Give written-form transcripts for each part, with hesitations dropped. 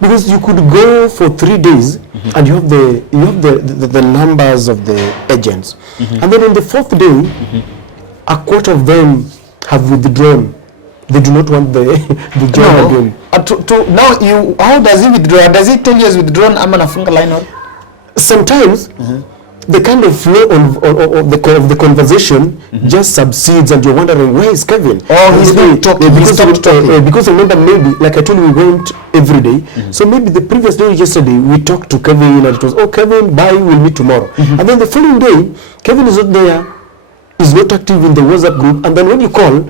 Because you could go for 3 days and you have the numbers of the agents. And then on the 4th day, a quarter of them have withdrawn. They do not want the job again. Now how does he withdraw? Does he tell you he's withdrawn? Nafunga line up? Sometimes the kind of flow of the conversation just subsides, and you're wondering, where is Kevin? Oh, he's not talking. Because remember, maybe, like I told you, we went every day. So maybe the previous day, yesterday, we talked to Kevin, and it was, oh, Kevin, bye, we'll meet tomorrow. And then the following day, Kevin is not there, is not active in the WhatsApp group, and then when you call,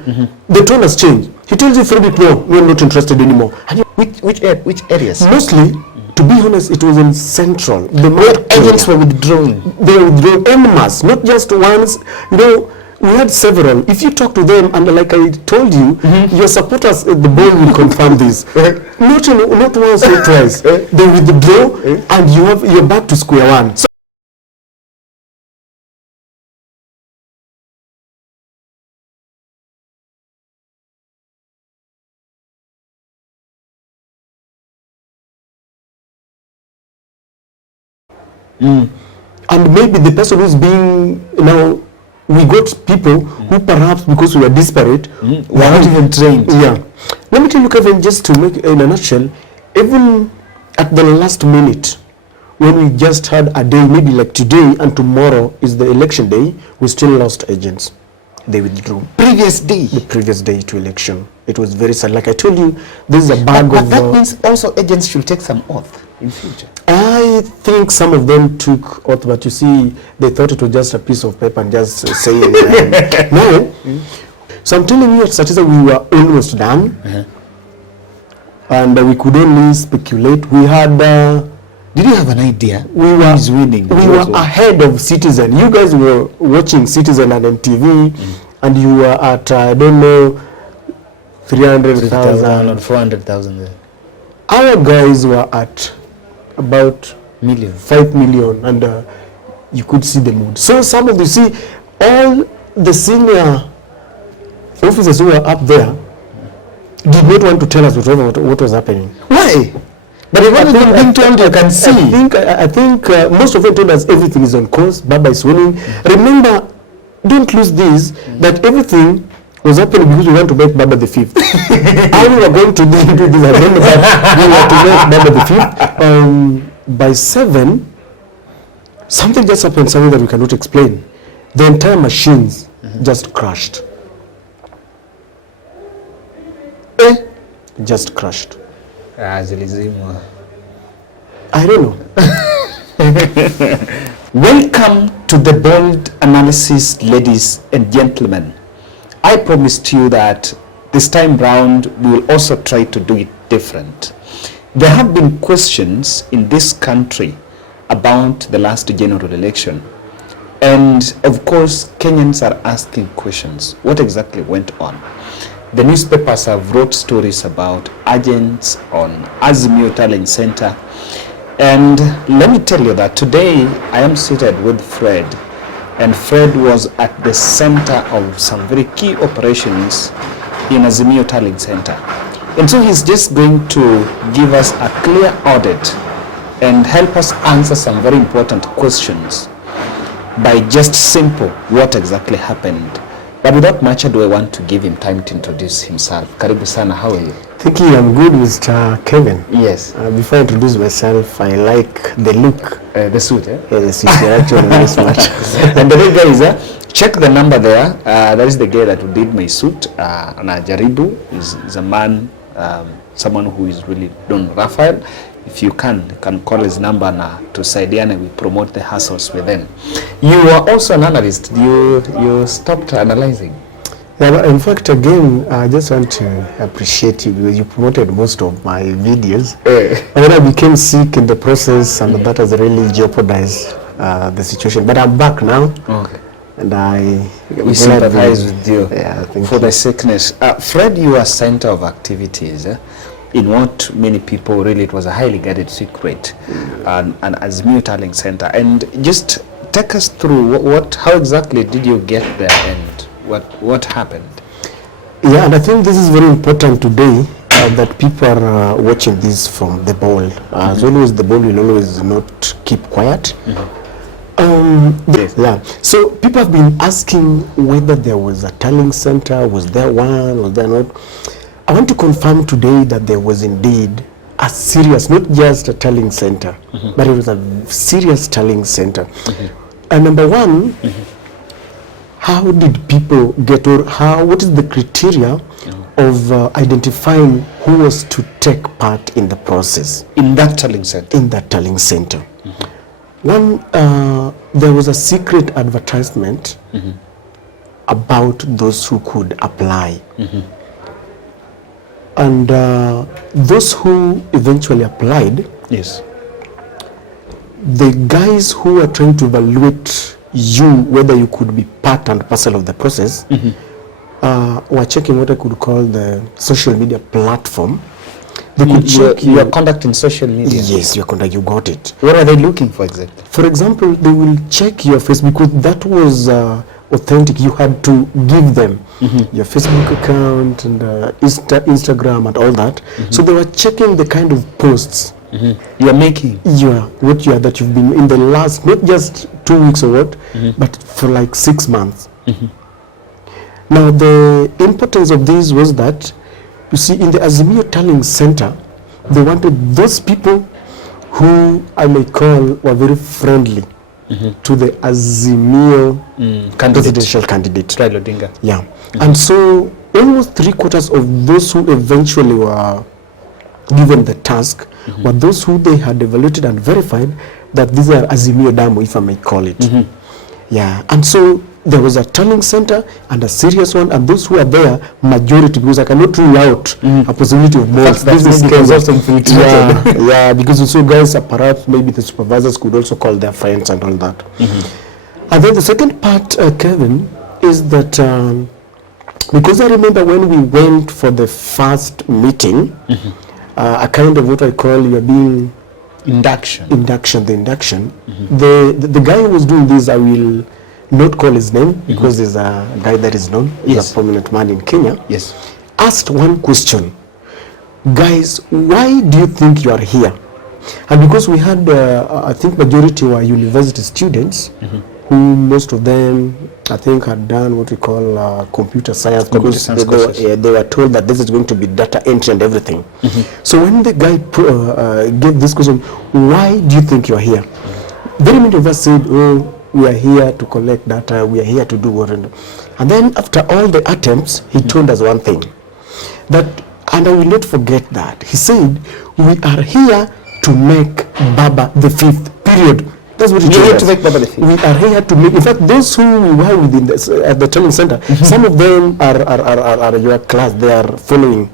the tone has changed. He tells you, Frederick, no, we are not interested anymore. And Which areas? mostly, to be honest, it was in Central. The Agents were withdrawing. They were withdrawing en masse, not just once. You know, we had several. If you talk to them, and like I told you, your supporters at the board will confirm this. Not once or twice. They withdraw, and you're back to square one. So and maybe the person who's being now, we got people who perhaps because we are disparate, were not even trained. Yeah. Let me tell you, Kevin, just to make in a nutshell, even at the last minute, when we just had a day, maybe like today and tomorrow is the election day, we still lost agents. They withdrew. Previous day? The previous day to election. It was very sad. Like I told you, this is a bag but of... that means also agents should take some oath in future. I think some of them took oath, but you see, they thought it was just a piece of paper and just saying no. So I'm telling you, at Satiza, we were almost done, and we could only speculate. We had. Did you have an idea? We were winning. We were ahead of Citizen. You guys were watching Citizen and MTV, and you were at I don't know 300,000 or 400,000 there. Our guys were at about 5 million, and you could see the mood. So some of you see, all the senior officers who were up there did not want to tell us what was happening. Why? But if anything being told, you can see. I think most of them told us everything is on course. Baba is winning. Remember, don't lose this, that everything was happening because we want to make Baba the 5th. How we were going to do this, I don't know, but we were to make Baba the 5th. By 7, something just happened, something that we cannot explain. The entire machines just crashed. Just crashed. I don't know. Welcome to the Bold Analysis, ladies and gentlemen. I promised you that this time round we will also try to do it different. There have been questions in this country about the last general election, and of course Kenyans are asking questions. What exactly went on? The newspapers have wrote stories about agents on Azimio Tallying Center, and let me tell you that today I am seated with Fred, and Fred was at the center of some very key operations in Azimio Tallying Center. And so he's just going to give us a clear audit and help us answer some very important questions by just simple what exactly happened. But without much ado, I want to give him time to introduce himself. Karibu sana, how are you? Thank you, I'm good, Mr. Kevin. Yes. Before I introduce myself, I like the look. The suit, eh? Yeah, the suit, you're actually very smart. And the big guy is, check the number there. That is the guy that did my suit. Jaribu is a man, someone who is really done Raphael. If you can call his number now to Saidiane and we promote the hustles with them. You are also an analyst. You stopped analyzing. Yeah, but in fact, again, I just want to appreciate you because you promoted most of my videos. And then I became sick in the process, and that has really jeopardized the situation. But I'm back now. Okay. And we sympathize with you, for the sickness. Fred, you are center of activities. In what many people really, it was a highly guarded secret, and Azimio Tallying Center. And just take us through how exactly did you get there and what happened? Yeah, and I think this is very important today that people are watching this from the bold. As always, the bold will always not keep quiet. Yeah. So people have been asking whether there was a tallying center, was there one, was there not? I want to confirm today that there was indeed a serious, not just a tallying center, but it was a serious tallying center. And number one, how did people get, or what is the criteria of identifying who was to take part in the process? In that tallying center? In that tallying center. One, there was a secret advertisement about those who could apply. And those who eventually applied, Yes. the guys who were trying to evaluate you, whether you could be part and parcel of the process, were checking what I could call the social media platform. They could check your conduct in social media. Yes, your conduct, you got it. What are they looking for exactly? For example, they will check your face because that was authentic. You had to give them your Facebook account and Instagram and all that. So they were checking the kind of posts you are making. That you've been in the last, not just 2 weeks or what, but for like 6 months. Now the importance of this was that, you see, in the Azimio Tallying Center, they wanted those people who I may call were very friendly to the Azimio presidential candidate. Raila Odinga. Yeah. And so almost 3/4 of those who eventually were given the task were those who they had evaluated and verified that these are Azimio Damu, if I may call it. Yeah. And so there was a tallying center and a serious one, and those who are there, majority, because I cannot rule out a possibility of more. Yeah, because also guys, perhaps maybe the supervisors could also call their friends and all that. And then the second part, Kevin, is that because I remember when we went for the first meeting, a kind of what I call the induction. The guy who was doing this, I will not call his name because there's a guy that is known, he's a prominent man in Kenya, asked one question: guys, why do you think you are here? And because we had, I think majority were university students, who most of them, I think, had done what we call computer science, because they were told that this is going to be data entry and everything. So when the guy gave this question, why do you think you are here? Very many of us said, oh, we are here to collect data, we are here to do what. And then after all the attempts, he told us one thing, that, and I will not forget that, he said, we are here to make Baba the fifth, period. That's what he told us. To make Baba the fifth. We are here to make, in fact, those who we were within this, at the training center, some of them are your class, they are following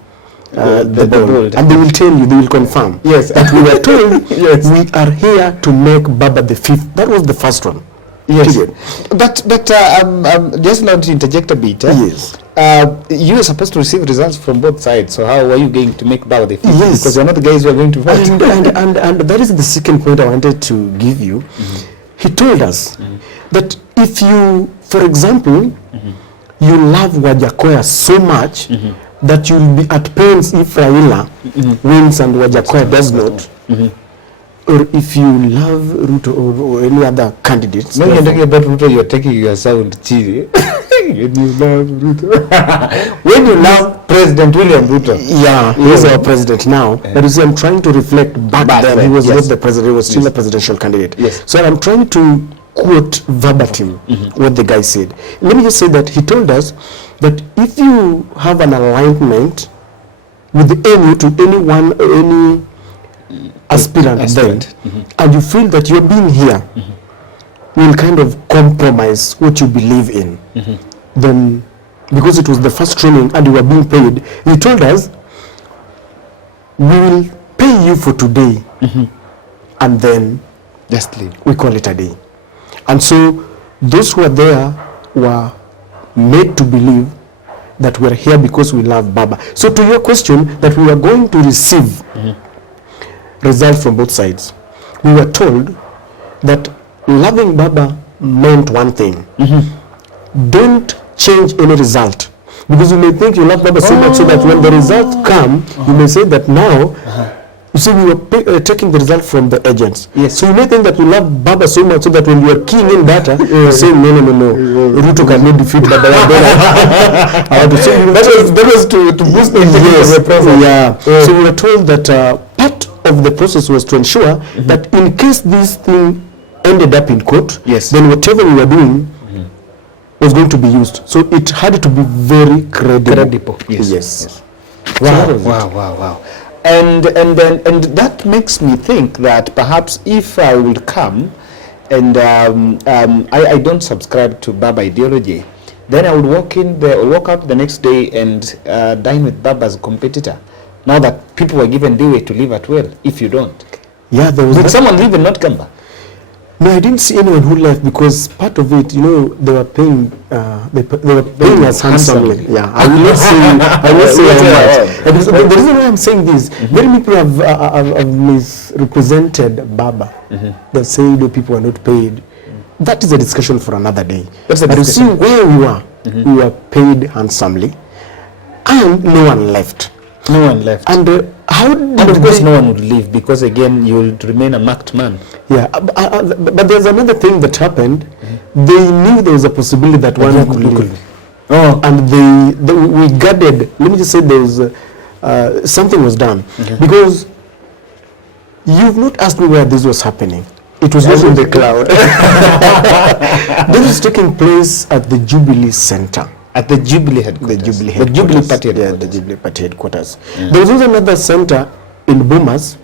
the board, and they will tell you, they will confirm. Yes. That we were told, we are here to make Baba the fifth. That was the first one. Yes. But just not to interject a bit. Yes. You are supposed to receive results from both sides. So how are you going to make Baba the fifth? Yes. Because you're not the guys who are going to vote. And that is the second point I wanted to give you. He told us that if you, for example, you love Wajakoya so much that you'll be at pains if Raila wins and Wajakoya does not. Or if you love Ruto or any other candidates. No, you're talking about Ruto, you're taking your sound cheesy. When you love Ruto. When you love President William Ruto. Yeah, he is our president now. But you see, I'm trying to reflect back then. He was not the president, he was still a presidential candidate. So I'm trying to quote verbatim what the guy said. Let me just say that he told us that if you have an alignment with the ANU to anyone or any aspirant then, and you feel that you're being here will kind of compromise what you believe in, then because it was the first training and you were being paid, he told us, we will pay you for today and then just leave. We call it a day. And so those who are there were made to believe that we're here because we love Baba. So to your question, that we were going to receive results from both sides, we were told that loving Baba meant one thing. Don't change any result. Because you may think you love Baba so much so that when the results come, you may say that now, you see, we were taking the result from the agents. Yes. So you may think that you love Baba so much so that when you are keying in data, you say, no. Ruto cannot defeat Baba. I want to say that was to boost the integrity of the process. Yeah. So we were told that part of the process was to ensure that in case this thing ended up in court, then whatever we were doing was going to be used. So it had to be very credible. Yes. Wow. And that makes me think that perhaps if I would come and I don't subscribe to Baba ideology, then I would walk out the next day and dine with Baba's competitor. Now that people were given leeway to live at will, if you don't. Yeah, there was. Did someone leave and not come back? No, I didn't see anyone who left because part of it, they were paying. They were paying us handsomely. Yeah, I will not say. How much. The reason why I'm saying this, many people have misrepresented Baba. They say people are not paid. That is a discussion for another day. But you see where we were paid handsomely, and no one left. No one left. And and of course no one would leave because again you will remain a marked man. Yeah, but there's another thing that happened. They knew there was a possibility that one could leave. And we guarded. Let me just say there was something was done because you've not asked me where this was happening. It was not in the cloud. This was taking place at the Jubilee Center. At the Jubilee headquarters. The Jubilee Party headquarters. There was also another center in Bomas,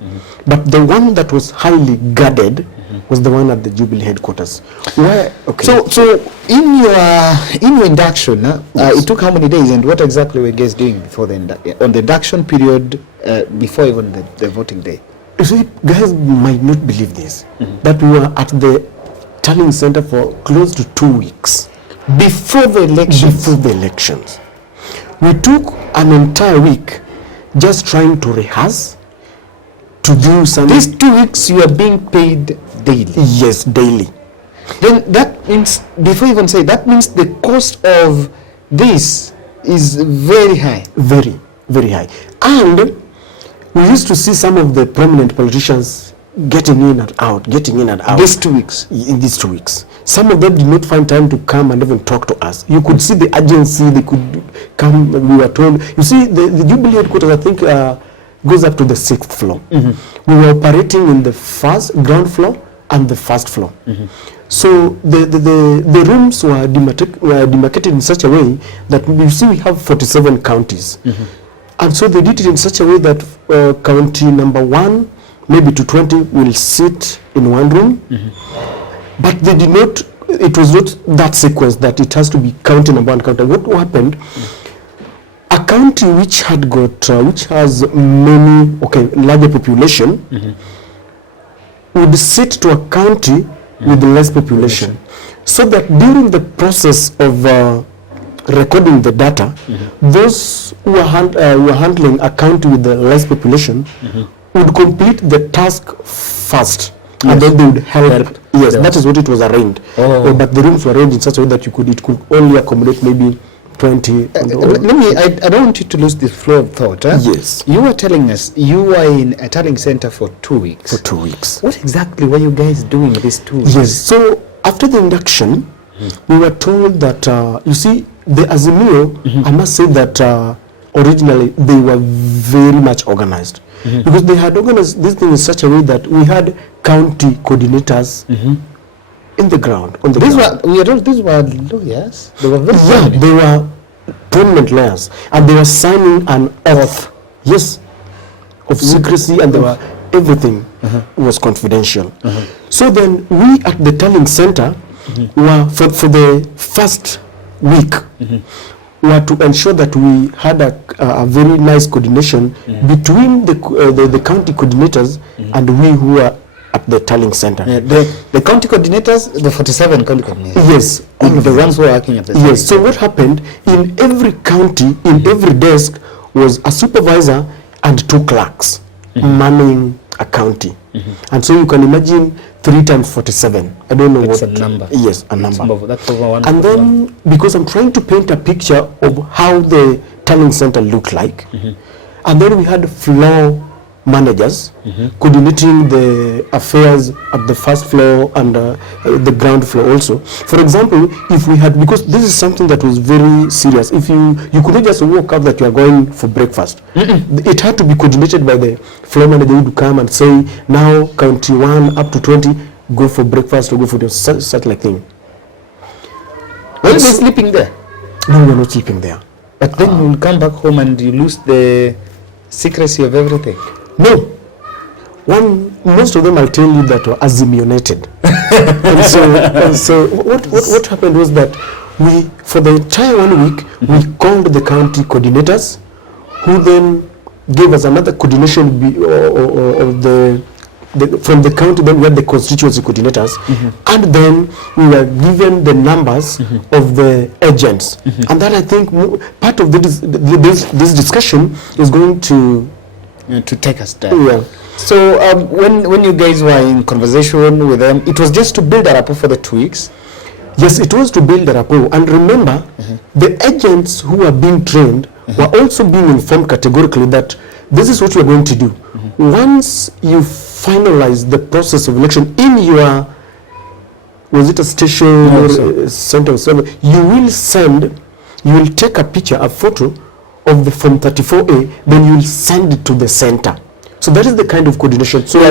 but the one that was highly guarded was the one at the Jubilee headquarters. Where? Okay. So in your induction, it took how many days, and what exactly were you guys doing before on the induction period, before even the voting day? You see, guys might not believe this, that we were at the Tallying Center for close to 2 weeks. Before the elections. We took an entire week just trying to rehearse, to do something. These 2 weeks you are being paid daily? Yes, daily. Then that means, before you even say, that means the cost of this is very high. Very, very high. And we used to see some of the prominent politicians getting in and out. These 2 weeks? In these 2 weeks. Some of them did not find time to come and even talk to us. You could see the urgency, they could come, we were told. You see, the Jubilee headquarters, I think, goes up to the 6th floor. We were operating in the ground floor and the first floor. So the rooms were demarcated in such a way that you see we have 47 counties. And so they did it in such a way that county number 1, maybe to 20 will sit in one room. But they did not, it was not that sequence that it has to be county number 1, county. What happened? A county which had got, which has many, larger population, would sit to a county with less population. So that during the process of recording the data, those who were handling a county with the less population would complete the task first. And then they would help. Yes, that is what it was arranged. But the rooms were arranged in such a way that it could only accommodate maybe 20. I don't want you to lose the flow of thought. Yes. You were telling us you were in a Tallying Center for 2 weeks. For 2 weeks. What exactly were you guys doing these 2 weeks? Yes, so after the induction, we were told that, you see, the Azimio, I must say that originally they were very much organized. Because they had organized this thing in such a way that we had county coordinators in the ground. These were lawyers. They were very prominent. They were prominent lawyers, and they were signing an oath. Yes, of secrecy, and they were everything was confidential. So then we at the Tallying Center were for the first week. Were to ensure that we had a very nice coordination between the county coordinators and we who are at the Tallying Center. The county coordinators, the 47 county coordinators? Yes. All of the ones who are working at the Tallying Yes. So what happened, in every county, in every desk was a supervisor and 2 clerks. manning a county. And so you can imagine 3 times 47. I don't know It's what. a number. Yes, a number. That's over one. And then, because I'm trying to paint a picture of how the Tallying Center looked like, and then we had floor managers coordinating the affairs at the first floor and the ground floor also. For example, if we had, because this is something that was very serious, if you could not just walk up that you are going for breakfast. It had to be coordinated by the floor manager who would come and say, now county 1 up to 20, go for breakfast or go for such like thing. Were you sleeping there? No, we are not sleeping there. But then you will come back home and you lose the secrecy of everything. No. Most of them I'll tell you that were assimilated. and so what happened was that we, for the entire 1 week, we called the county coordinators, who then gave us another coordination of from the county. Then we had the constituency coordinators, and then we were given the numbers of the agents. And then I think part of this discussion is going to take us there. Yeah. So when you guys were in conversation with them, it was just to build a rapport for the 2 weeks? Yes, it was to build a rapport. And remember, the agents who are being trained were also being informed categorically that this is what you are going to do. Once you finalize the process of election in your, was it a station or a center, you will take a picture, a photo of the Form 34A, then you will send it to the center. So that is the kind of coordination. So,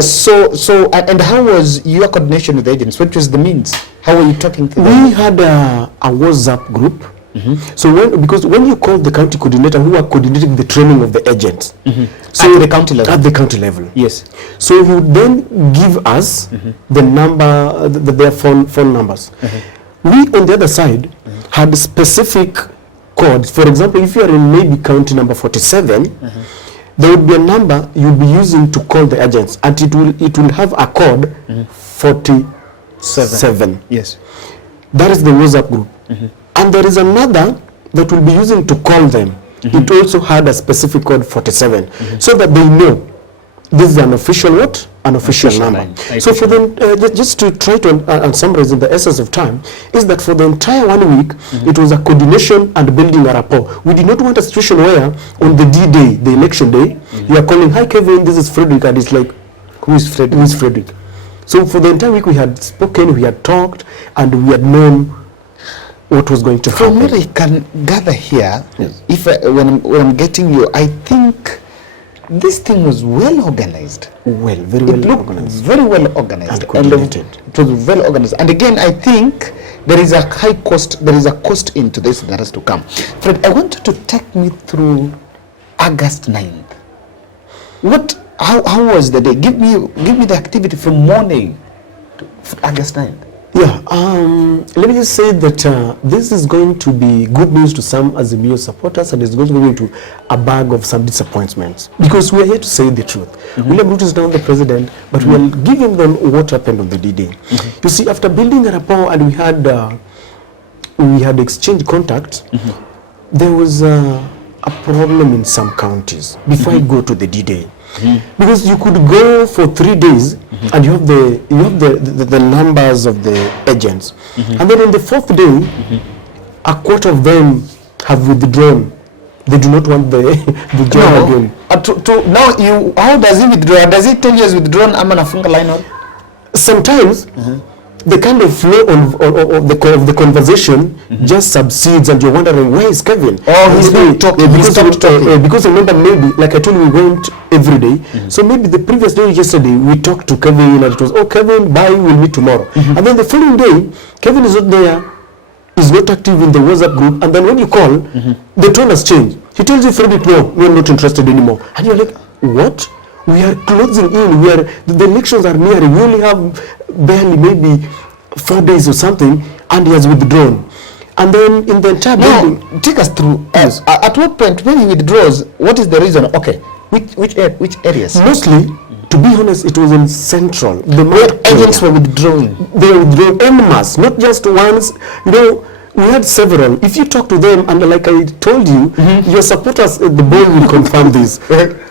and how was your coordination with the agents? What was the means? How were you talking to them? We had a WhatsApp group. So because when you call the county coordinator who are coordinating the training of the agents, so at the county level. At the county level, yes. So he would then give us the number, their phone numbers. We on the other side had specific codes. For example, if you are in maybe county number 47. There would be a number you'll be using to call the agents, and it will have a code 47. Yes. That is the WhatsApp group. And there is another that will be using to call them. It also had a specific code 47, so that they know this is an official what? An official number. So for them, just to try to summarize in the essence of time, is that for the entire 1 week, it was a coordination and building a rapport. We did not want a situation where on the D-Day, the election day, you are calling, hi Kevin, this is Frederick, and it's like, who is Frederick? Who is Frederick? So for the entire week, we had spoken, we had talked, and we had known what was going to happen. From what I can gather here, if when I'm getting you, I think this thing was well organized. Very well organized. Very well organized. And coordinated. It was well organized. And again, I think there is a high cost, there is a cost into this that has to come. Fred, I want you to take me through August 9th. How was the day? Give me the activity from morning to August 9th. Yeah, let me just say that this is going to be good news to some Azimio supporters, and it's going to go into a bag of some disappointments, because we are here to say the truth. William Ruto is now the president, but we are giving them what happened on the D-Day. You see, after building a rapport and we had exchanged contacts, there was a problem in some counties before I go to the D-Day. Because you could go for 3 days and you have the numbers of the agents, and then on the 4th day, a quarter of them have withdrawn. They do not want the job again. Now how does he withdraw? Does he tell you he's withdrawn? I'm on a finger line or? Sometimes the kind of flow of the conversation just subsides, and you're wondering, where is Kevin? Oh, he's not talking. Because remember, maybe, like I told you, we went every day. So maybe the previous day, yesterday, we talked to Kevin, and it was, oh, Kevin, bye, we'll meet tomorrow. And then the following day, Kevin is not there, is not active in the WhatsApp group, and then when you call, the tone has changed. He tells you, Frederick, no, we're not interested anymore. And you're like, what? We are closing in. The elections are nearing. We only have barely maybe 4 days or something, and he has withdrawn. And then in the entire building, take us through. Yes. At what point when he withdraws, what is the reason? Okay, which areas? Mostly, to be honest, it was in central. The Where agents were withdrawing. They were withdrawing en masse, not just once. You know, we had several. If you talk to them, and like I told you, your supporters at the board will confirm this.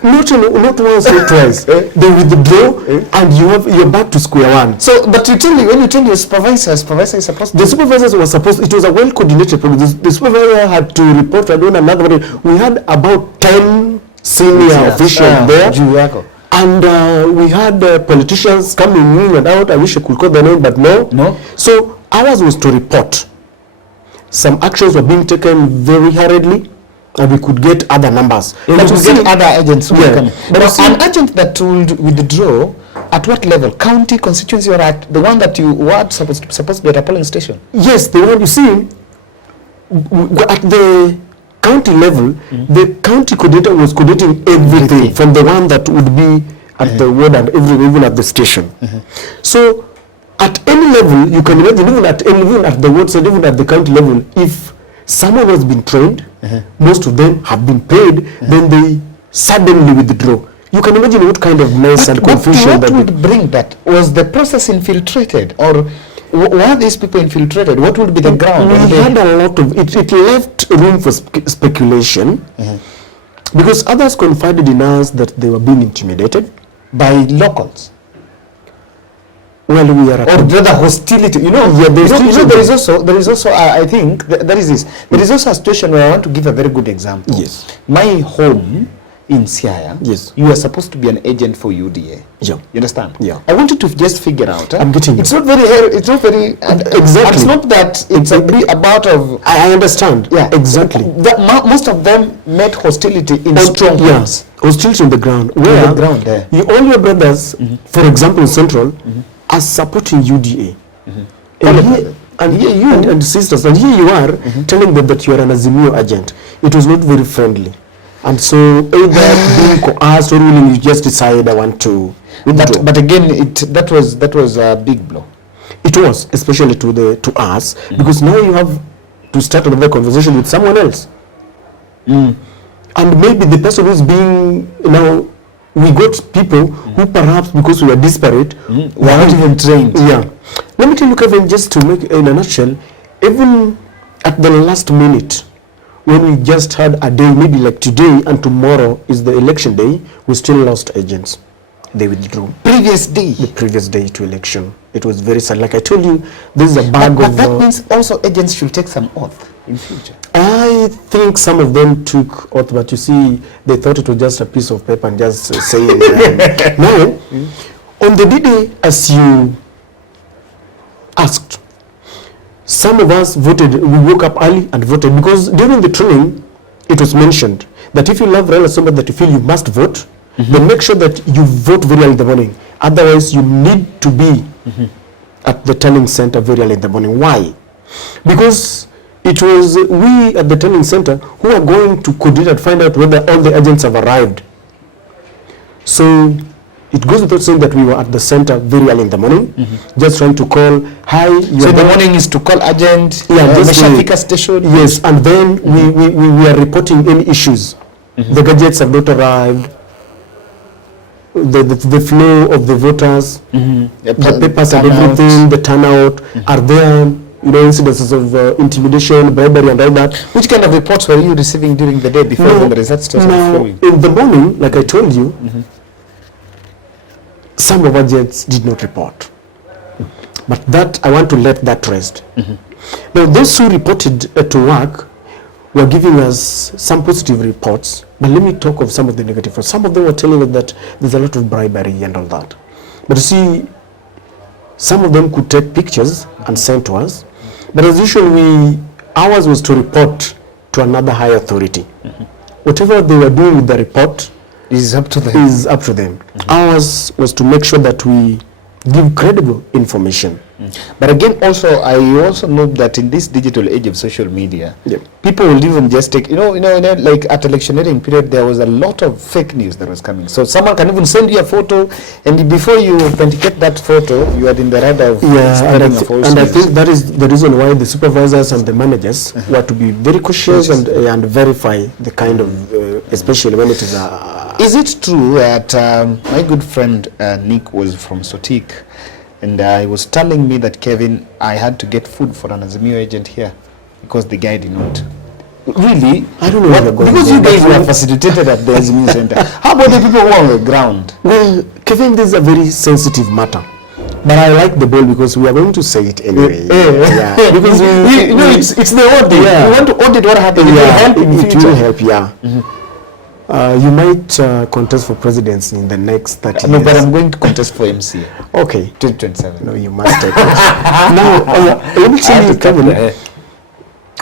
Not once or twice. They withdraw, and you're back to square one. So, but when you tell your supervisor is supposed to... The supervisors were supposed, it was a well-coordinated program. The supervisor had to report to another body. We had about 10 senior officials there. And we had politicians coming in and out. I wish I could call their name, but no. So ours was to report. Some actions were being taken very hurriedly, and we could get other numbers. But we get other agents. Yeah. But an agent that would withdraw, at what level? County, constituency, or at the one that you were supposed to be at a polling station? Yes, the one you see, at the county level, the county coordinator was coordinating everything from the one that would be at the ward and even at the station. So at any level, you can imagine, even at the ward side, even at the county level, if someone has been trained, most of them have been paid, then they suddenly withdraw. You can imagine what kind of mess and confusion what would bring that? Was the process infiltrated, or were these people infiltrated? What would be the ground? We had a lot of it. It left room for speculation, because others confided in us that they were being intimidated by locals. Well, we are, or rather hostility. There is also. I think that is this. There is also a situation where I want to give a very good example. Yes. My home in Siaya. Yes. You are supposed to be an agent for UDA. Yeah. You understand? Yeah. I wanted to just figure out. I'm getting. It's not very. Exactly. It's not that it's about of. I understand. Yeah. Exactly. Most of them met hostility in strong terms. Hostility on the ground. Where on the ground there. All your brothers, for example, in Central, are supporting UDA. And here you and sisters, and here you are telling them that you are an Azimio agent. It was not very friendly. And so either being coerced or willing, you just decide I want to withdraw. But again, that was a big blow. It was, especially to us, because now you have to start another conversation with someone else. And maybe the person who's being we got people who perhaps because we were disparate were not even trained. Yeah. Let me tell you, Kevin, just to make in a nutshell, even at the last minute, when we just had a day, maybe like today and tomorrow is the election day, we still lost agents. They withdrew. The previous day to election. It was very sad. Like I told you, this is a bag but that means also agents should take some oath in future. I think some of them took oath, but you see, they thought it was just a piece of paper and just saying. No, on the day as you asked, some of us voted. We woke up early and voted because during the training, it was mentioned that if you love Raila so much that you feel you must vote, then make sure that you vote very early in the morning. Otherwise, you need to be at the Tallying center very early in the morning. Why? Because it was we at the Tallying center who are going to coordinate and find out whether all the agents have arrived. So it goes without saying that we were at the center very early in the morning, just trying to call, hi. So in the morning is to call agent, just station. Yes, and then we are reporting any issues. The gadgets have not arrived. The flow of the voters, the papers and everything, the turnout, are there incidences of intimidation, bribery and all that. Which kind of reports were you receiving during the day before the results started flowing? In the morning, like I told you, some of our agents did not report. But that, I want to let that rest. Now, those who reported to work were giving us some positive reports, but let me talk of some of the negative ones. Some of them were telling us that there's a lot of bribery and all that. But you see, some of them could take pictures and send to us. But as usual, ours was to report to another high authority. Whatever they were doing with the report is up to them. Ours was to make sure that we give credible information. But again, also I also know that in this digital age of social media, people will even just take, like at electioneering period, there was a lot of fake news that was coming. So someone can even send you a photo, and before you authenticate that photo, you are in the radar of spreading of false news. And I think that is the reason why the supervisors and the managers were to be very cautious and verify the kind of, especially when it is a... Is it true that my good friend Nick was from Sotik, and he was telling me that, Kevin, I had to get food for an Azimio agent here? because the guy did not. Really? I don't know where they're going. Because you guys were facilitated at the Azimio Center. How about the people who are on the ground? Well, Kevin, this is a very sensitive matter. But I like the ball because we are going to say it anyway. Yeah. Because it's the audit. Yeah. We want to audit what happened. Yeah, It will help in it will help, yeah. You might contest for presidency in the next 30 years. No, but I'm going to contest for MC. Okay. 2027. No, you must take it. Now, let me tell you, Kevin,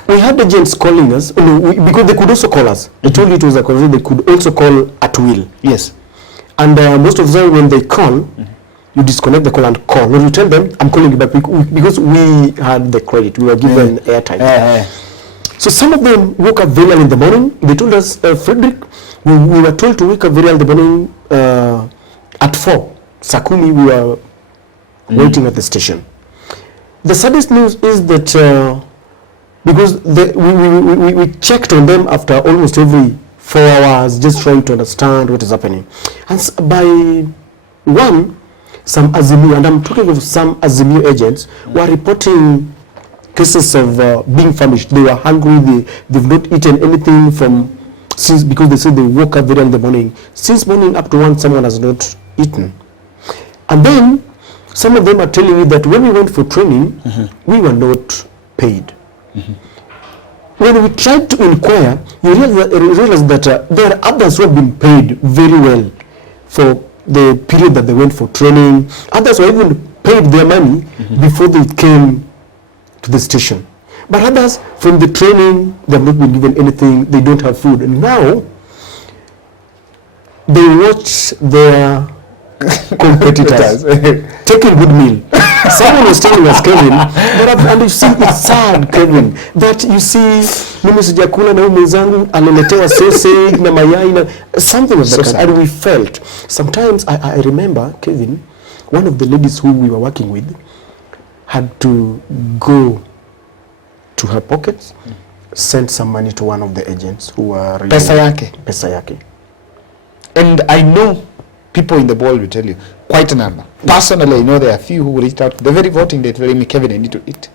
we had agents calling us, because they could also call us. They told you it was a call, they could also call at will. Yes. And most of the time when they call, you disconnect the call and call. When you tell them, I'm calling you back, because we had the credit, we were given airtime. So some of them woke up very early in the morning. They told us, Frederick, we were told to wake up very early in the morning at 4. Sakumi, we were waiting at the station. The saddest news is that because we checked on them after almost every 4 hours, just trying to understand what is happening. And by 1, some Azimio, and I'm talking of some Azimio agents, were reporting cases of being famished. They were hungry, they've not eaten anything since, because they said they woke up very early in the morning. Since morning up to 1, someone has not eaten. And then some of them are telling me that when we went for training, we were not paid. When we tried to inquire, you realize that there are others who have been paid very well for the period that they went for training. Others were even paid their money before they came to the station. But others, from the training, they have not been given anything, they don't have food. And now, they watch their competitors taking good meal. Someone was telling us, Kevin, and you see, it's sad, Kevin, that you see, mimi sijakula na mwenzangu analetewa sausage na mayai na something of that kind. And we felt, sometimes I remember, Kevin, one of the ladies who we were working with had to go to her pockets, send some money to one of the agents who were really pesa yake. And I know people in the ball will tell you quite a number. Personally, I know there are a few who reached out. The very voting day telling me, Kevin, I need to eat.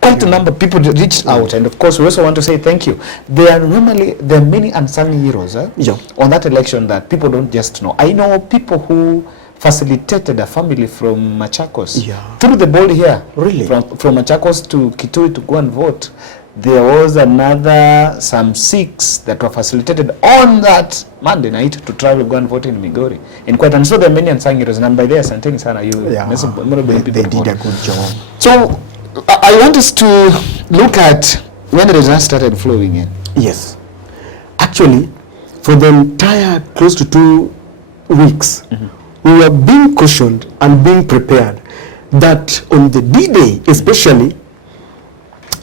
Quite a number of people reached out, and of course, we also want to say thank you. There are many unsung heroes on that election that people don't just know. I know people who facilitated a family from Machakos through the ball here. Really? From Machakos to Kitui to go and vote. There was some 6 that were facilitated on that Monday night to travel, go and vote in Migori. And so there are many unsung heroes, and by there, Santeng Sana, they did a good job. So I want us to look at when the results started flowing in. Yes. Actually, for the entire close to 2 weeks, we were being cautioned and being prepared that on the D-Day, especially,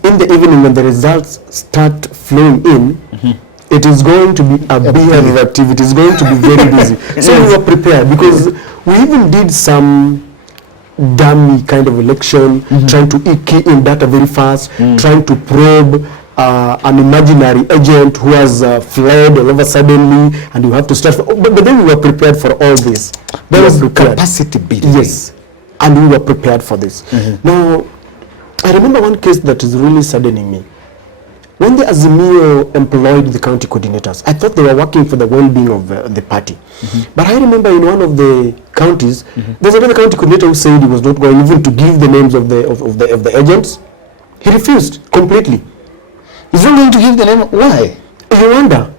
in the evening when the results start flowing in, it is going to be a big activity. It's going to be very busy. So we were prepared because we even did some dummy kind of election, trying to key in data very fast, trying to probe an imaginary agent who has fled all of a suddenly, and you have to start. But then we were prepared for all this. There was capacity building. Yes, and we were prepared for this. Now, I remember one case that is really saddening me. When the Azimio employed the county coordinators, I thought they were working for the well-being of the party. But I remember in one of the counties, there's another county coordinator who said he was not going even to give the names of the agents. He refused completely. He's not going to give the name. Why? You wonder.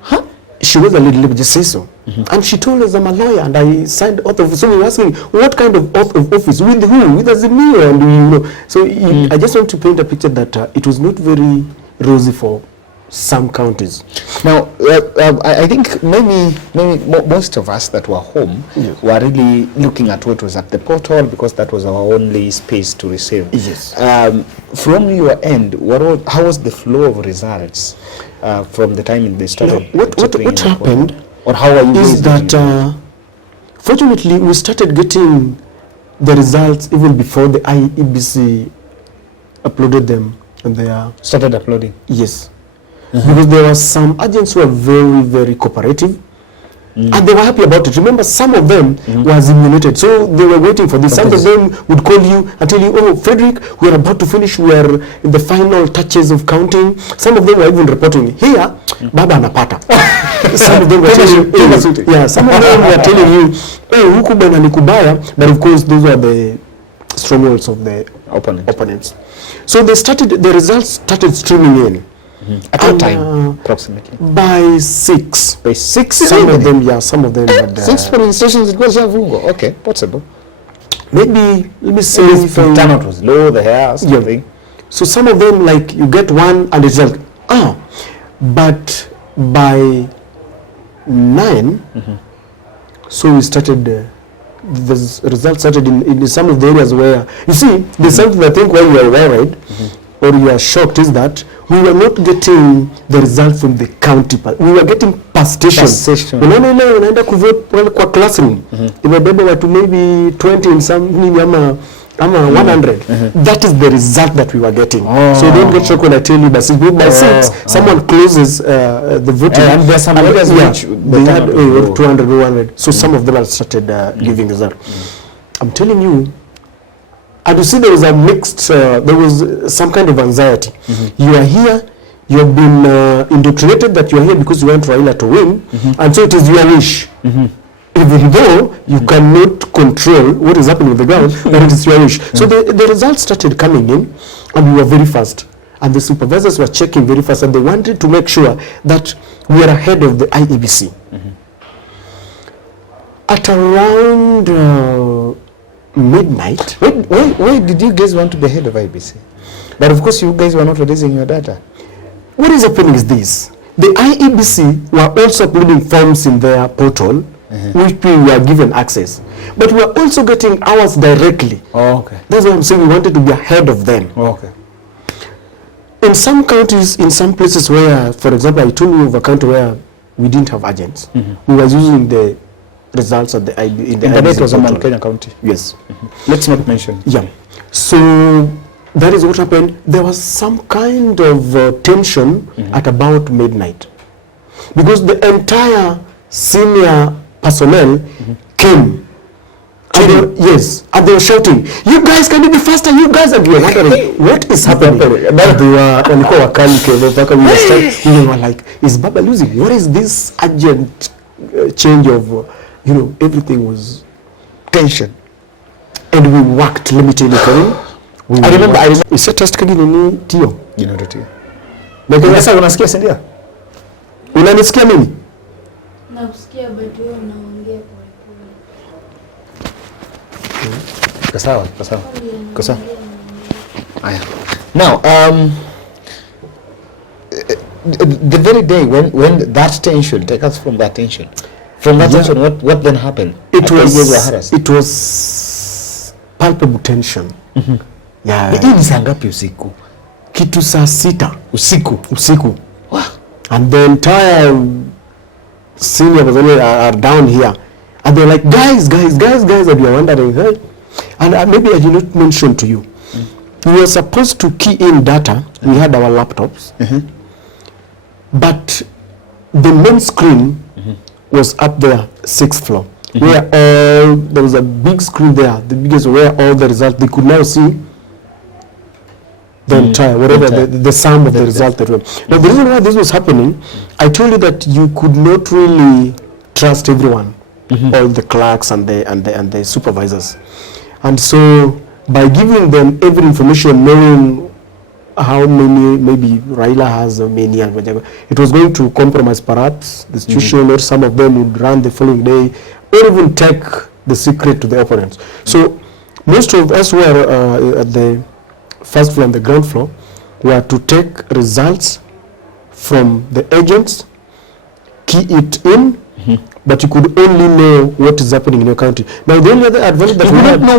Huh? She was a little bit, just say so. And she told us, I'm a lawyer and I signed oath of. So we were asking, what kind of oath of office? With who? With Azimio? And you know. So I just want to paint a picture that it was not very rosy for some counties. Now, I think maybe most of us that were home were really looking at what was at the portal, because that was our only space to receive. Yes. From your end, how was the flow of results from the time they started? What happened? Or how are you is that fortunately we started getting the results even before the IEBC uploaded them, and they are started uploading. Yes. Because there were some agents who were very, very cooperative. And they were happy about it. Remember, some of them were simulated, so they were waiting for this. Some of them would call you and tell you, oh, Frederick, we are about to finish. We are in the final touches of counting. Some of them were even reporting, here, Baba anapata. Some of them were telling you, yeah, some of them were telling you, oh, huku bwana ni kubaya, but of course, those were the strongholds of the opponents. So the results started streaming in. At what time, approximately? By 6. By 6? Some of them had... 6 polling stations, it was Javungo. Okay, possible. Maybe, let me say... The turnout was low, the hair, something. Yeah. So some of them, like, you get one and it's like, but by 9, so we started... the results started in some of the areas where... You see, there's something I think when you are worried or you are shocked is that we were not getting the result from the county part. We were getting per station. Unaona ile unaenda kuvote kwa classroom. Imebeba watu maybe 20 in some ama 100. That is the result that we were getting. So don't get shocked when I tell you by 6 someone closes the voting. And there's some areas which they had 200 or 100. So some of them have started giving result. I'm telling you, and you see there was a mixed, there was some kind of anxiety. You are here, you have been indoctrinated that you are here because you want Raila to win, and so it is your wish. Even though you cannot control what is happening with the ground, but it is your wish. So the results started coming in, and we were very fast. And the supervisors were checking very fast, and they wanted to make sure that we are ahead of the IEBC. At around... midnight. Why did you guys want to be ahead of IBC? But of course you guys were not releasing your data. What is happening is this. The IEBC were also uploading forms in their portal, which we were given access. But we are also getting ours directly. That's why I'm saying we wanted to be ahead of them. In some counties, in some places where, for example, I told you of a county where we didn't have agents. We were using the results of the IB in the IBC was in Kenya County. Yes. Let's not mention. Yeah. So that is what happened. There was some kind of tension at about midnight, because the entire senior personnel came. And they were shouting, "You guys, can you be faster? You guys!" And we were wondering what is happening. We were like, "Is Baba losing? What is this urgent change of?" Everything was tension, and we worked. Let me tell you, Kevin. I remember. Test kagi nini tio? Tio. Lakini sasa unasikia si ndio? Unanisikia mimi? Nakusikia but wewe unaongea pole. Sawa. Aya. Now, the very day when that tension, take us from that tension. From that tension, what then happened? It was palpable tension. Hii ni saa ngapi usiku? Kitu saa 6 usiku. Wow. And the entire senior personnel are down here, and they're like, guys, and you're wondering, hey? And maybe I did not mention to you, we were supposed to key in data. We had our laptops, but the main screen was up there, 6th floor, where there was a big screen there, the biggest, where all the results, they could now see the entire, whatever the sum of the result that were. Now the reason why this was happening, I told you that you could not really trust everyone, all the clerks and the supervisors, and so by giving them every information, knowing how many, maybe Raila has many and whatever, it was going to compromise perhaps the institution, or some of them would run the following day, or even take the secret to the opponents. So most of us were at the first floor and the ground floor were to take results from the agents, key it in, but you could only know what is happening in your countty. Now the only other advantage that we don't know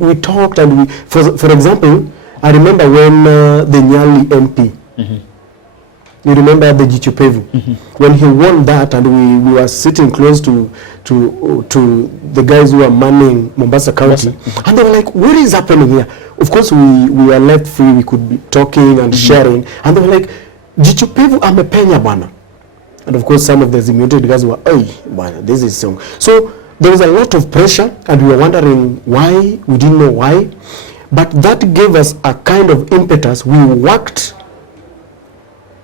we talked, and we, for example, I remember when the Nyali MP, you remember the Jichupevu, when he won that, and we were sitting close to the guys who were manning Mombasa County, and they were like, what is happening here? Of course we were left free, we could be talking and sharing, and they were like, Jichupevu amepenya bwana. And of course, some of the simulated guys were, "Hey, man, this is strong." So there was a lot of pressure, and we were wondering why. We didn't know why, but that gave us a kind of impetus. We worked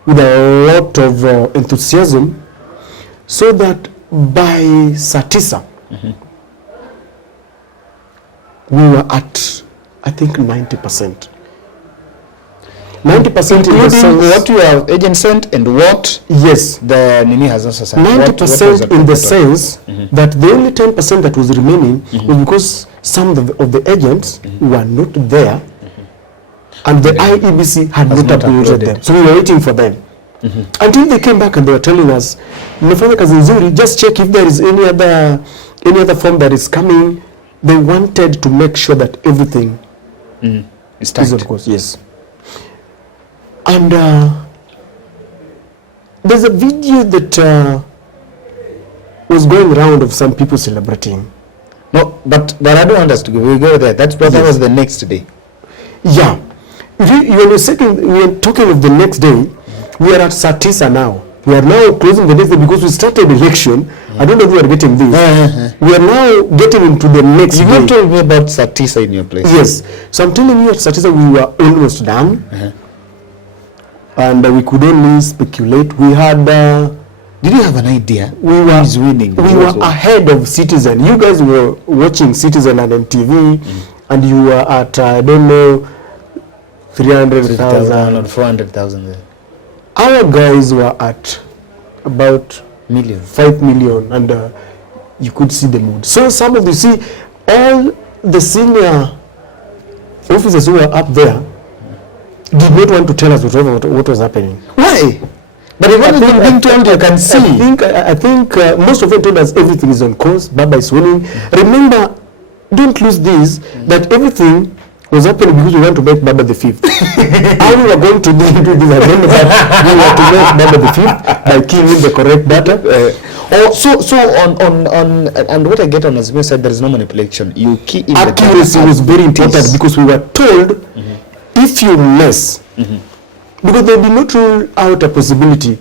with a lot of enthusiasm, so that by Satisa, we were at, I think, 90%. 90% in the sense, what your agent sent and what yes, the Nini has also sent. 90% in the sense that the only 10% that was remaining was because some of the agents were not there, and the IEBC had not uploaded them. So we were waiting for them. Until they came back and they were telling us, "Mmefanya kazi nzuri, just check if there is any other form that is coming." They wanted to make sure that everything is of course, yes. And there's a video that was going around of some people celebrating. No, but I don't want us to go. We'll go there. That was the next day. Yeah. We are talking of the next day. We are at Satisa now. We are now closing the next day because we started election. I don't know if you are getting this. We are now getting into the next day. You have told me about Satisa in your place. Yes. So I'm telling you, at Satisa we were almost done. And we could only speculate. We had... did you have an idea? We were who is winning. We were ahead of Citizen. You guys were watching Citizen and MTV, and you were at, I don't know, 300,000 or 400,000. Our guys were at about 5 million, and you could see the mood. So some of all the senior officers who were up there did not want to tell us what was happening. Why? But if everything being told, you can see. I think most of them told us everything is on course. Baba is winning. Remember, don't lose this, that everything was happening because we want to make Baba the 5th. How we were going to do this, I don't know, but we were to make Baba the 5th by keying the correct data. So on and what I get on Azimio side, there is no manipulation. You key in accuracy was very important because we were told if you mess, because they did not rule out a possibility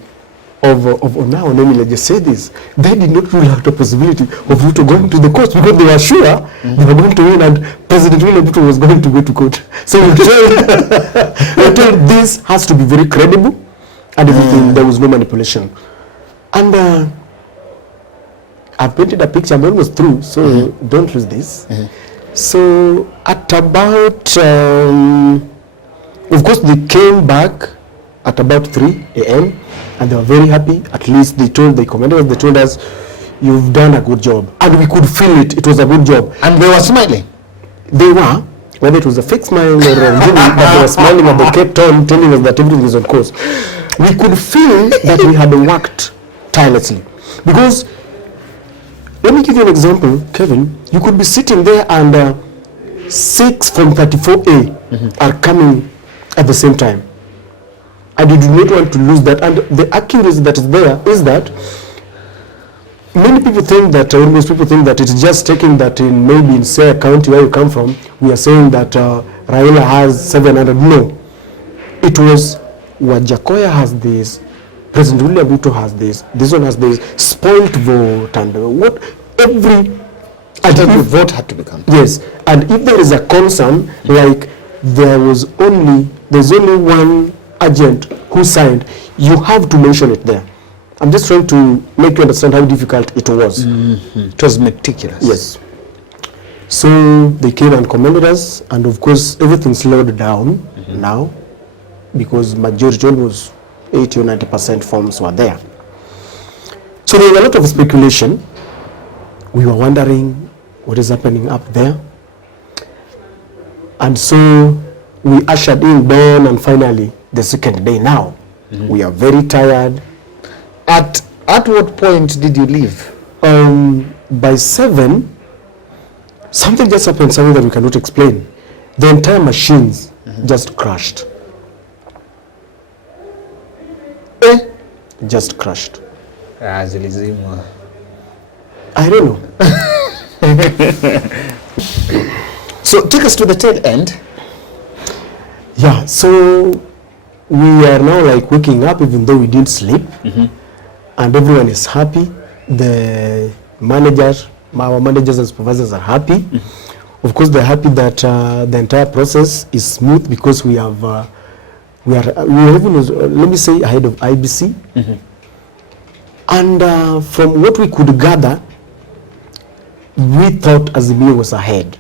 of now, let me just say this, they did not rule out a possibility of Ruto going to the court because they were sure they were going to win and President William Ruto was going to go to court. So we were told this has to be very credible and everything, there was no manipulation. And I painted a picture, I'm almost through, so don't lose this. So at about, of course they came back at about 3 a.m. and they were very happy. At least they told us, you've done a good job. And we could feel it, it was a good job. And they were smiling? They were, whether it was a fake smile or a genuine, but they were smiling and they kept on telling us that everything is on course. We could feel that we had worked tirelessly. Because, let me give you an example, Kevin. You could be sitting there and 6 from 34A are coming at the same time. And you do not want to lose that. And the accuracy that is there is that many people think that, or most people think that it's just taking that in maybe in Siaya County where you come from, we are saying that Raila has 700. No. It was Wajakoya has this, President William Ruto has this one has this, spoilt vote, and what every... Every vote had to become. Yes. And if there is a concern, like there's only one agent who signed, you have to mention it there. I'm just trying to make you understand how difficult it was. It was meticulous. Yes. So they came and commended us, and of course everything slowed down now because majority, almost 80 or 90% forms were there. So there was a lot of speculation. We were wondering what is happening up there. And so we ushered in dawn, and finally the second day now. We are very tired. At what point did you leave? By 7, something just happened, something that we cannot explain. The entire machines just crashed. Just crashed. I don't know. So take us to the tail end. Yeah, so we are now like waking up even though we didn't sleep. and everyone is happy. The managers, our managers and supervisors are happy. Of course, they're happy that the entire process is smooth because we have we are even let me say ahead of IBC. And from what we could gather, we thought Azimio was ahead.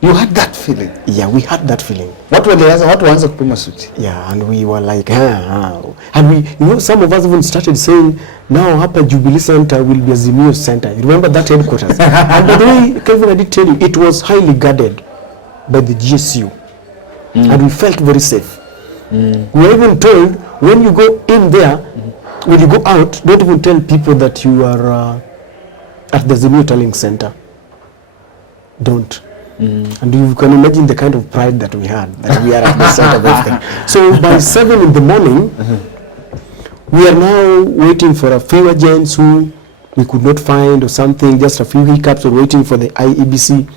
You had that feeling? Yeah, we had that feeling. What waanza kupima suti? Yeah, and we were like, and we, you know, some of us even started saying, now Hapa Jubilee Center will be Azimio Center. You remember that headquarters? And by the way, Kevin, I did tell you, it was highly guarded by the GSU. And we felt very safe. We were even told, when you go in there, when you go out, don't even tell people that you are at the Azimio Tallying Center. Don't. And you can imagine the kind of pride that we had, that we are at the center of everything. So by 7 in the morning, we are now waiting for a few agents who we could not find or something, just a few hiccups, or waiting for the IEBC.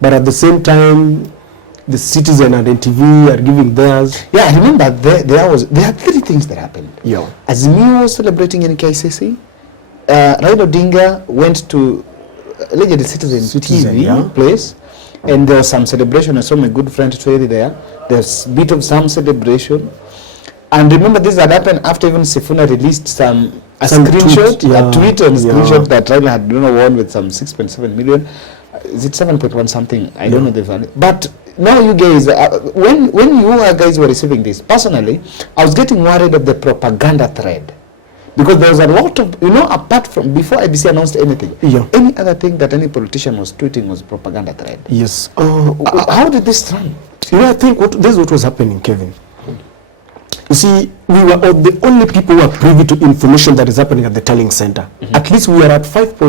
But at the same time, the Citizen and NTV are giving theirs. Yeah, I remember there are 3 things that happened. Yeah. Azimio was celebrating in KCC. Raila Odinga went to Legend Citizen TV place. And there was some celebration. I saw my good friend Tweri there. There's a bit of some celebration. And remember, this had happened after even Sifuna released some screenshot, a tweet and screenshot that Raila had won with some 6.7 million. Is it 7.1 something? I don't know the value. But now you guys, when you guys were receiving this, personally, I was getting worried of the propaganda thread. Because there was a lot of, apart from, before IBC announced anything, any other thing that any politician was tweeting was propaganda thread. Yes. How did this run? I think this is what was happening, Kevin. You see, we were the only people who are privy to information that is happening at the Tallying Center. At least we are at 5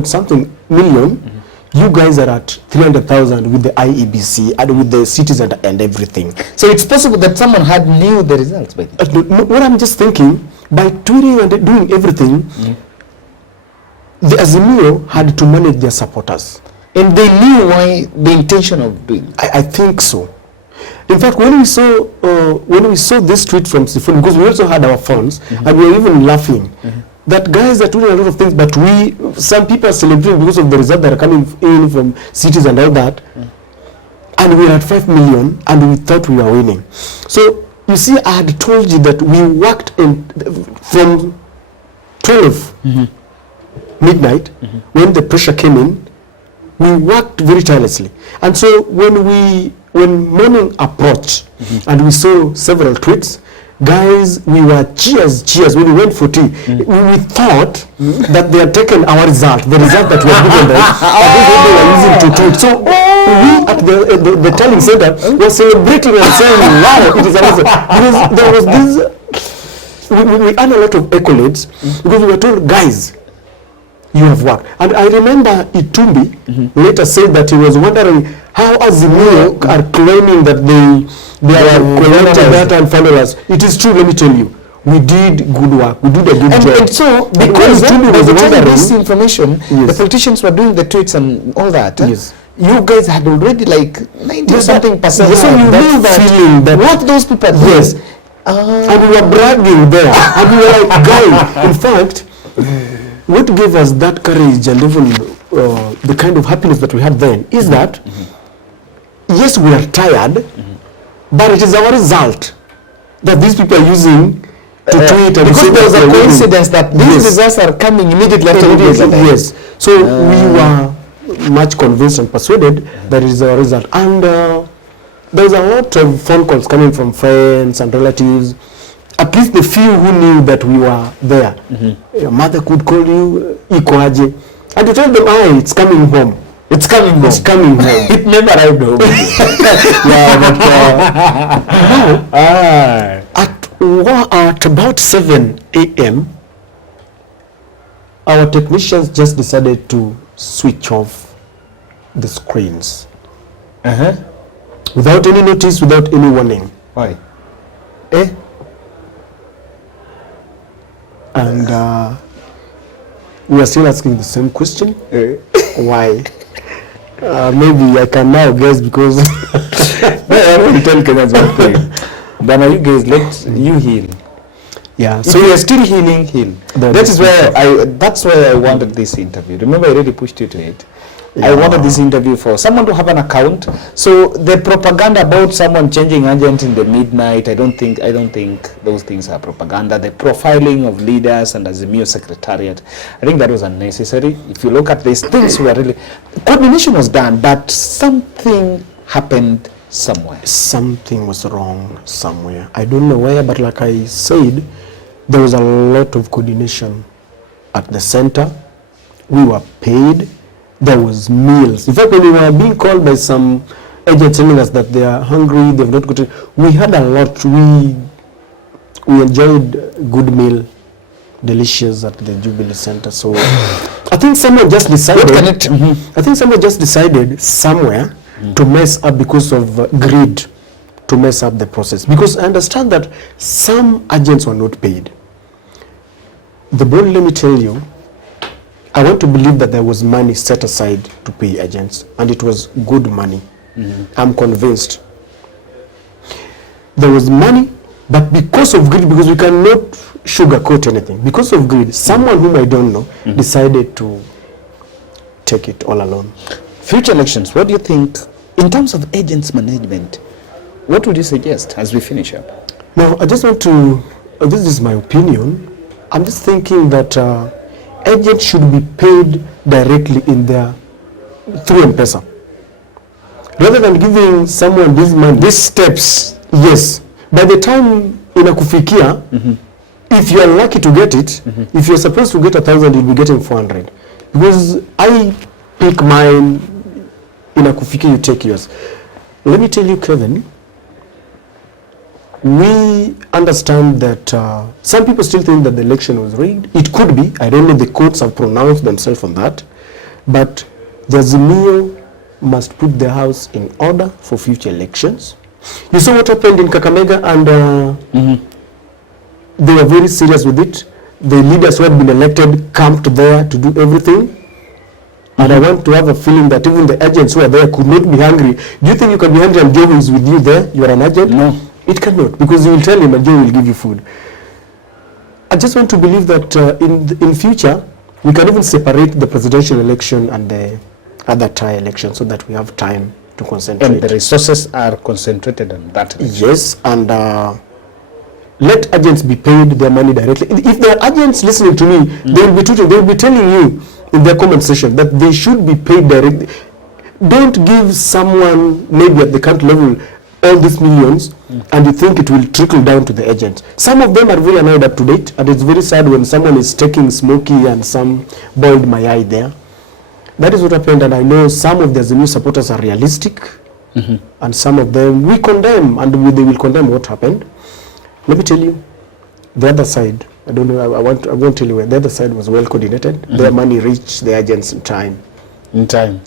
million. You guys are at 300,000 with the IEBC and with the Citizen and everything. So it's possible that someone had knew the results by then. What I'm just thinking, by tweeting and doing everything, the Azimio had to manage their supporters. And they knew why, the intention of doing. I think so. In fact, when we saw this tweet from Sifuna, because we also had our phones, and we were even laughing, that guys are doing a lot of things, but some people are celebrating because of the result that are coming in from cities and all that, and we are at 5 million, and we thought we were winning. So, you see, I had told you that we worked from 12 midnight, when the pressure came in, we worked very tirelessly. And so when morning approached, and we saw several tweets, guys, we were cheers. When we went for tea, we thought that they had taken our result, the result that we had given them, and this is what they were using to tweet. So we at the Tallying Center were celebrating and saying, wow, it is amazing. Because there was this, we had a lot of accolades, because we were told, guys, you have worked. And I remember Itumbi later said that he was wondering how Azimio are claiming that they are collecting data and followers. It is true, let me tell you. We did good work. We did a good job. And so, because Itumbi was wondering this information, the politicians were doing the tweets and all that. Yes. You guys had already like 90-something percent. So you knew that what those people did. Yes. And we were bragging there. And we were like, guys, in fact, what gave us that courage and even the kind of happiness that we had then is that, yes, we are tired, but it is our result that these people are using to tweet and because there was a coincidence that these results are coming immediately after yes. So we were much convinced and persuaded that it is our result. And there was a lot of phone calls coming from friends and relatives. At least the few who knew that we were there. Your mother could call you, Ikoaje, and you tell them, it's coming home. It's coming home. It's coming home. It never arrived home. At about 7 a.m., our technicians just decided to switch off the screens. Without any notice, without any warning. Why? And we are still asking the same question. Why? Maybe I can now guess because I want to tell Kenyans one thing. But now you guys, let you heal. Yeah. So you are still healing, heal. That's why I wanted this interview. Remember, I already pushed you to it. I wanted this interview for someone to have an account. So the propaganda about someone changing agent in the midnight, I don't think those things are propaganda. The profiling of leaders and Azimio Secretariat, I think that was unnecessary. If you look at these things, were really coordination was done, but something happened somewhere. Something was wrong somewhere. I don't know where, but like I said, there was a lot of coordination at the center. We were paid. There was meals. In fact, when we were being called by some agents telling us that they are hungry, they've not got it, we had a lot. We enjoyed good meal, delicious at the Jubilee Center. So I think someone just decided. I think someone just decided somewhere to mess up because of greed, to mess up the process. Because I understand that some agents were not paid. The board, let me tell you, I want to believe that there was money set aside to pay agents, and it was good money. I'm convinced. There was money, but because of greed, because we cannot sugarcoat anything, because of greed, someone whom I don't know decided to take it all alone. Future elections, what do you think, in terms of agents management, what would you suggest as we finish up? Now, I just want to, this is my opinion, I'm just thinking that agents should be paid directly in their through M-Pesa, rather than giving someone this money, these steps. Yes, by the time inakufikia, if you are lucky to get it, if you're supposed to get 1,000, you'll be getting 400, because I pick mine, inakufikia, you take yours. Let me tell you, Kevin, we understand that some people still think that the election was rigged. It could be. I don't know, the courts have pronounced themselves on that. But the Azimio must put the house in order for future elections. You saw what happened in Kakamega, and they were very serious with it. The leaders who had been elected camped there to do everything. And I want to have a feeling that even the agents who are there could not be hungry. Do you think you can be hungry and Joe is with you there? You are an agent? No. It cannot, because you will tell him and Joe will give you food. I just want to believe that in future, we can even separate the presidential election and the other tie election, so that we have time to concentrate. And the resources are concentrated on that election. Yes, and let agents be paid their money directly. If there are agents listening to me, they will be telling you in their comment section that they should be paid directly. Don't give someone maybe at the country level all these millions and you think it will trickle down to the agents. Some of them are really annoyed up to date, and it's very sad when someone is taking smoky and some boiled my eye there. That is what happened, and I know some of the Azimio supporters are realistic, and some of them we condemn, and they will condemn what happened. Let me tell you, the other side, I don't know, I won't tell you where, the other side was well coordinated. Their money reached the agents in time. In time.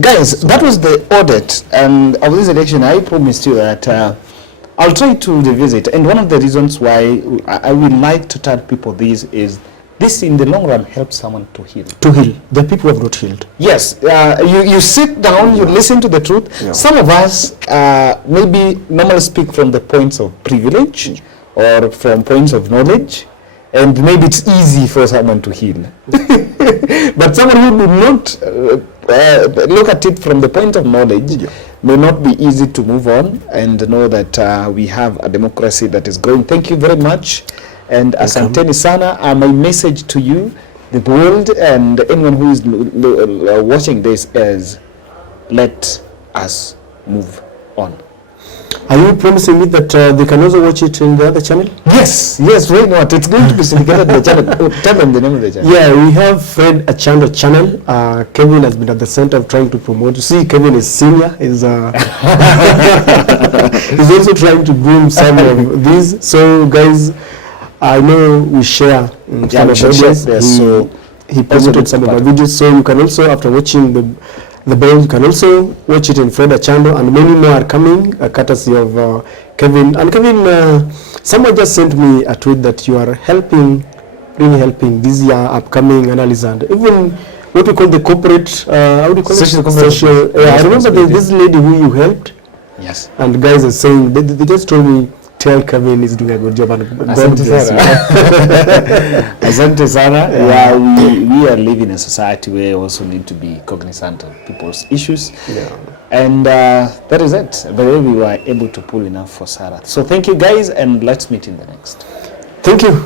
Guys, that was the audit, and of this election, I promised you that I'll try to revisit. And one of the reasons why I would like to tell people this is, this in the long run helps someone to heal. To heal. The people have not healed. Yes, you sit down, you listen to the truth. Yeah. Some of us maybe normally speak from the points of privilege or from points of knowledge, and maybe it's easy for someone to heal. But someone who do not look at it from the point of knowledge may not be easy to move on and know that we have a democracy that is growing. Thank you very much. And asanteni sana. My message to you, the world, and anyone who is watching this is, let us move on. Are you promising me that they can also watch it in the other channel? Yes, why not? It's going to be syndicated on the channel. Tell them the name of the channel. Yeah, we have Fred Achando channel. Kevin has been at the center of trying to promote. See, Kevin is senior. He's also trying to groom some of these. So, guys, I know we share some of videos. So he promoted some of our videos. So you can also, after watching the ball, you can also watch it in Fred Achando, and many more are coming, courtesy of Kevin. And Kevin, someone just sent me a tweet that you are helping, really helping this year upcoming analysis, and even what we call the corporate, how do you call social it? Social. I remember this lady who you helped. Yes. And guys are saying, they just told me, tell Kevin he's doing a good job and God Asante bless you. sana. Asante sana. Yeah, we are living in a society where we also need to be cognizant of people's issues. Yeah. And that is it. But we were able to pull enough for Sarah. So thank you guys, and let's meet in the next. Thank you.